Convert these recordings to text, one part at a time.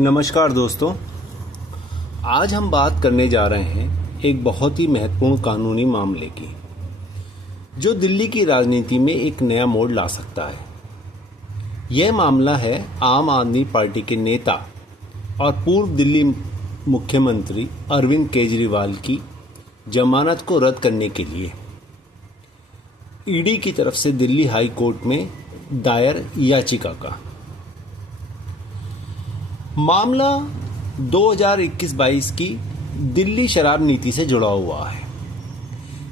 नमस्कार दोस्तों, आज हम बात करने जा रहे हैं एक बहुत ही महत्वपूर्ण कानूनी मामले की, जो दिल्ली की राजनीति में एक नया मोड़ ला सकता है। यह मामला है आम आदमी पार्टी के नेता और पूर्व दिल्ली मुख्यमंत्री अरविंद केजरीवाल की जमानत को रद्द करने के लिए ईडी की तरफ से दिल्ली हाई कोर्ट में दायर याचिका का। मामला 2021-22 की दिल्ली शराब नीति से जुड़ा हुआ है,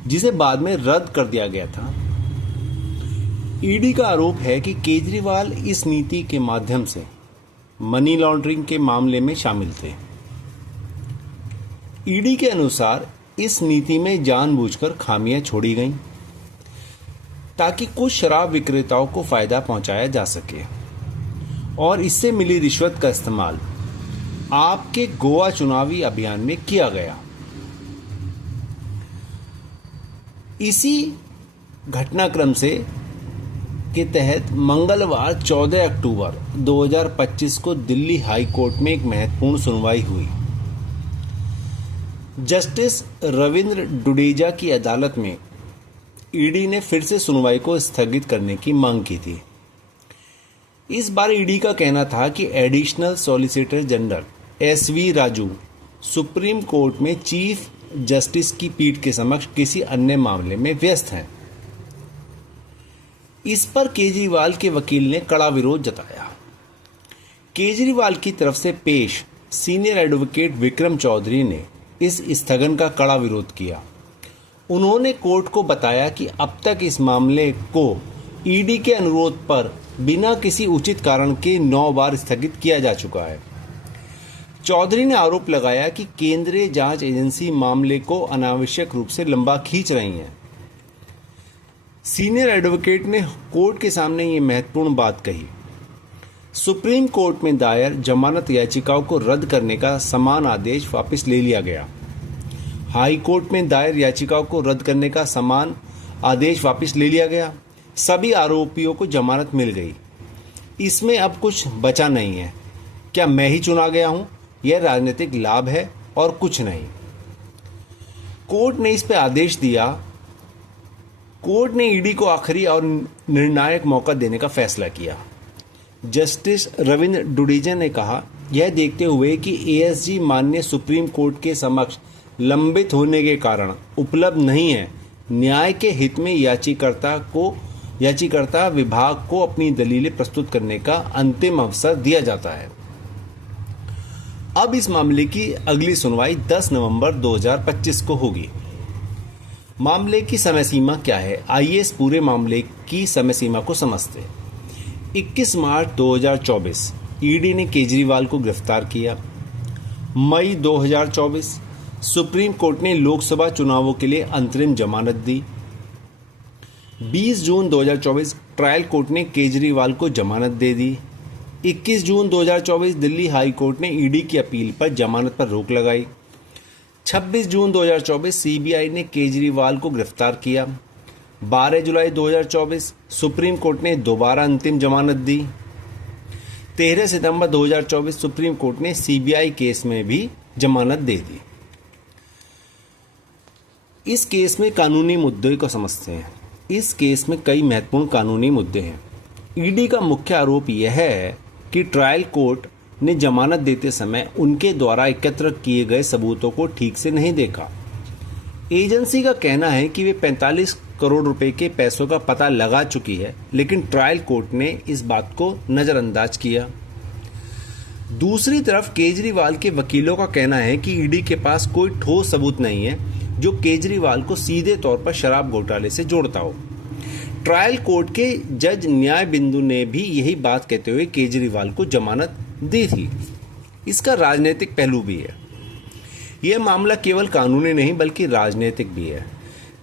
जिसे बाद में रद्द कर दिया गया था। ईडी का आरोप है कि केजरीवाल इस नीति के माध्यम से मनी लॉन्ड्रिंग के मामले में शामिल थे। ईडी के अनुसार इस नीति में जानबूझकर खामियां छोड़ी गईं ताकि कुछ शराब विक्रेताओं को फायदा पहुंचाया जा सके और इससे मिली रिश्वत का इस्तेमाल आपके गोवा चुनावी अभियान में किया गया। इसी घटनाक्रम के तहत मंगलवार 14 अक्टूबर 2025 को दिल्ली हाई कोर्ट में एक महत्वपूर्ण सुनवाई हुई। जस्टिस रविंद्र डुडेजा की अदालत में ईडी ने फिर से सुनवाई को स्थगित करने की मांग की थी। इस बार ईडी का कहना था कि additional solicitor general SV Raju supreme court में चीफ जस्टिस की पीठ के समक्ष किसी अन्य मामले में व्यस्त हैं। इस पर केजरीवाल के वकील ने कड़ा विरोध जताया। केजरीवाल की तरफ से पेश सीनियर एडवोकेट विक्रम चौधरी ने इस स्थगन का कड़ा विरोध किया। उन्होंने कोर्ट को बताया कि अब तक इस मामले को ईडी के अनुरोध पर बिना किसी उचित कारण के 9 बार स्थगित किया जा चुका है। चौधरी ने आरोप लगाया कि केंद्रीय जांच एजेंसी मामले को अनावश्यक रूप से लंबा खींच रही है। सीनियर एडवोकेट ने कोर्ट के सामने ये महत्वपूर्ण बात कही। सुप्रीम कोर्ट में दायर जमानत याचिकाओं को रद्द करने का समान आदेश वापस ले लिया गया। हाई कोर्ट में दायर याचिकाओं को रद्द करने का समान आदेश वापस ले लिया गया। सभी आरोपियों को जमानत मिल गई। इसमें अब कुछ बचा नहीं है। क्या मैं ही चुना गया हूं? यह राजनीतिक लाभ है और कुछ नहीं। कोर्ट ने इस पर आदेश दिया। कोर्ट ने ईडी को आखिरी और निर्णायक मौका देने का फैसला किया। जस्टिस रविंद्र डुडेजा ने कहा, यह देखते हुए कि एएसजी माननीय सुप्रीम कोर्ट के समक्ष लंबित होने के कारण उपलब्ध नहीं है, न्याय के हित में याचिकाकर्ता विभाग को अपनी दलीलें प्रस्तुत करने का अंतिम अवसर दिया जाता है। अब इस मामले की अगली सुनवाई 10 नवंबर 2025 को होगी। मामले की समय सीमा क्या है? आइए इस पूरे मामले की समय सीमा को समझते हैं। 21 मार्च 2024 ईडी ने केजरीवाल को गिरफ्तार किया। मई 2024 सुप्रीम कोर्ट ने लोकसभा चुनावों के लिए अंतरिम जमानत दी। 20 जून 2024 ट्रायल कोर्ट ने केजरीवाल को जमानत दे दी। 21 जून 2024 दिल्ली हाई कोर्ट ने ईडी की अपील पर जमानत पर रोक लगाई। 26 जून 2024 सीबीआई ने केजरीवाल को गिरफ्तार किया। 12 जुलाई 2024 सुप्रीम कोर्ट ने दोबारा अंतिम जमानत दी। 13 सितंबर 2024 सुप्रीम कोर्ट ने सीबीआई केस में भी जमानत दे दी। इस केस में कानूनी मुद्दे को समझते हैं। इस केस में कई महत्वपूर्ण कानूनी मुद्दे हैं। ईडी का मुख्य आरोप यह है कि ट्रायल कोर्ट ने जमानत देते समय उनके द्वारा एकत्र किए गए सबूतों को ठीक से नहीं देखा। एजेंसी का कहना है कि वे 45 करोड़ रुपए के पैसों का पता लगा चुकी है, लेकिन ट्रायल कोर्ट ने इस बात को नज़रअंदाज किया। दूसरी तरफ केजरीवाल के वकीलों का कहना है कि ईडी के पास कोई ठोस सबूत नहीं है जो केजरीवाल को सीधे तौर पर शराब घोटाले से जोड़ता हो। ट्रायल कोर्ट के जज न्याय बिंदु ने भी यही बात कहते हुए केजरीवाल को जमानत दी थी। इसका राजनीतिक पहलू भी है। यह मामला केवल कानूनी नहीं बल्कि राजनीतिक भी है।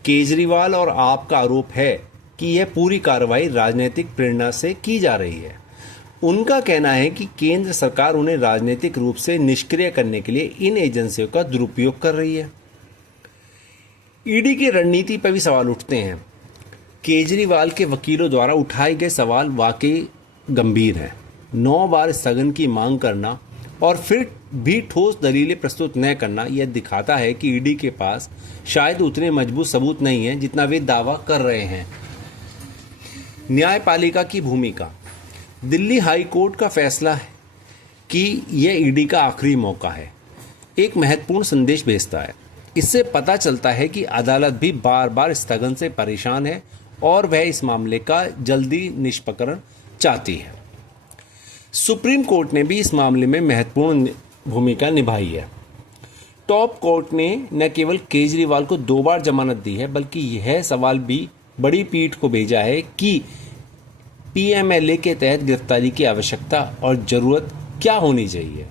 केजरीवाल और आप का आरोप है कि यह पूरी कार्रवाई राजनीतिक प्रेरणा से की जा रही है। उनका कहना है कि केंद्र सरकार उन्हें राजनीतिक रूप से निष्क्रिय करने के लिए इन एजेंसियों का दुरुपयोग कर रही है। ईडी की रणनीति पर भी सवाल उठते हैं। केजरीवाल के वकीलों द्वारा उठाए गए सवाल वाकई गंभीर हैं। 9 बार स्थगन की मांग करना और फिर भी ठोस दलीलें प्रस्तुत न करना यह दिखाता है कि ईडी के पास शायद उतने मजबूत सबूत नहीं है जितना वे दावा कर रहे हैं। न्यायपालिका की भूमिका। दिल्ली हाई कोर्ट का फैसला है कि यह ईडी का आखिरी मौका है, एक महत्वपूर्ण संदेश भेजता है। इससे पता चलता है कि अदालत भी बार बार स्थगन से परेशान है और वह इस मामले का जल्दी निष्पादन चाहती है। सुप्रीम कोर्ट ने भी इस मामले में महत्वपूर्ण भूमिका निभाई है। टॉप कोर्ट ने न केवल केजरीवाल को 2 बार जमानत दी है, बल्कि यह सवाल भी बड़ी पीठ को भेजा है कि पीएमएलए के तहत गिरफ्तारी की आवश्यकता और जरूरत क्या होनी चाहिए।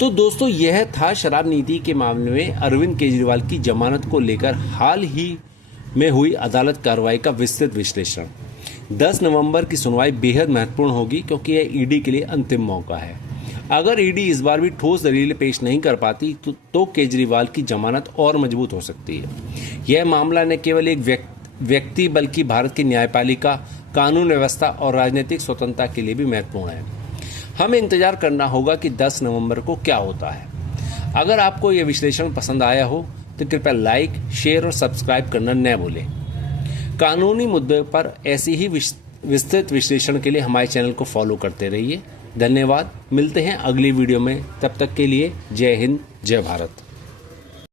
तो दोस्तों, यह था शराब नीति के मामले में अरविंद केजरीवाल की जमानत को लेकर हाल ही में हुई अदालत कार्रवाई का विस्तृत विश्लेषण। 10 नवंबर की सुनवाई बेहद महत्वपूर्ण होगी, क्योंकि यह ईडी के लिए अंतिम मौका है। अगर ईडी इस बार भी ठोस दलीलें पेश नहीं कर पाती तो केजरीवाल की जमानत और मजबूत हो सकती है। यह मामला न केवल एक व्यक्ति बल्कि भारत की न्यायपालिका, कानून व्यवस्था और राजनीतिक स्वतंत्रता के लिए भी महत्वपूर्ण है। हमें इंतजार करना होगा कि 10 नवंबर को क्या होता है। अगर आपको यह विश्लेषण पसंद आया हो तो कृपया लाइक, शेयर और सब्सक्राइब करना न भूलें। कानूनी मुद्दों पर ऐसी ही विस्तृत विश्लेषण के लिए हमारे चैनल को फॉलो करते रहिए। धन्यवाद। मिलते हैं अगली वीडियो में, तब तक के लिए जय हिंद, जय भारत।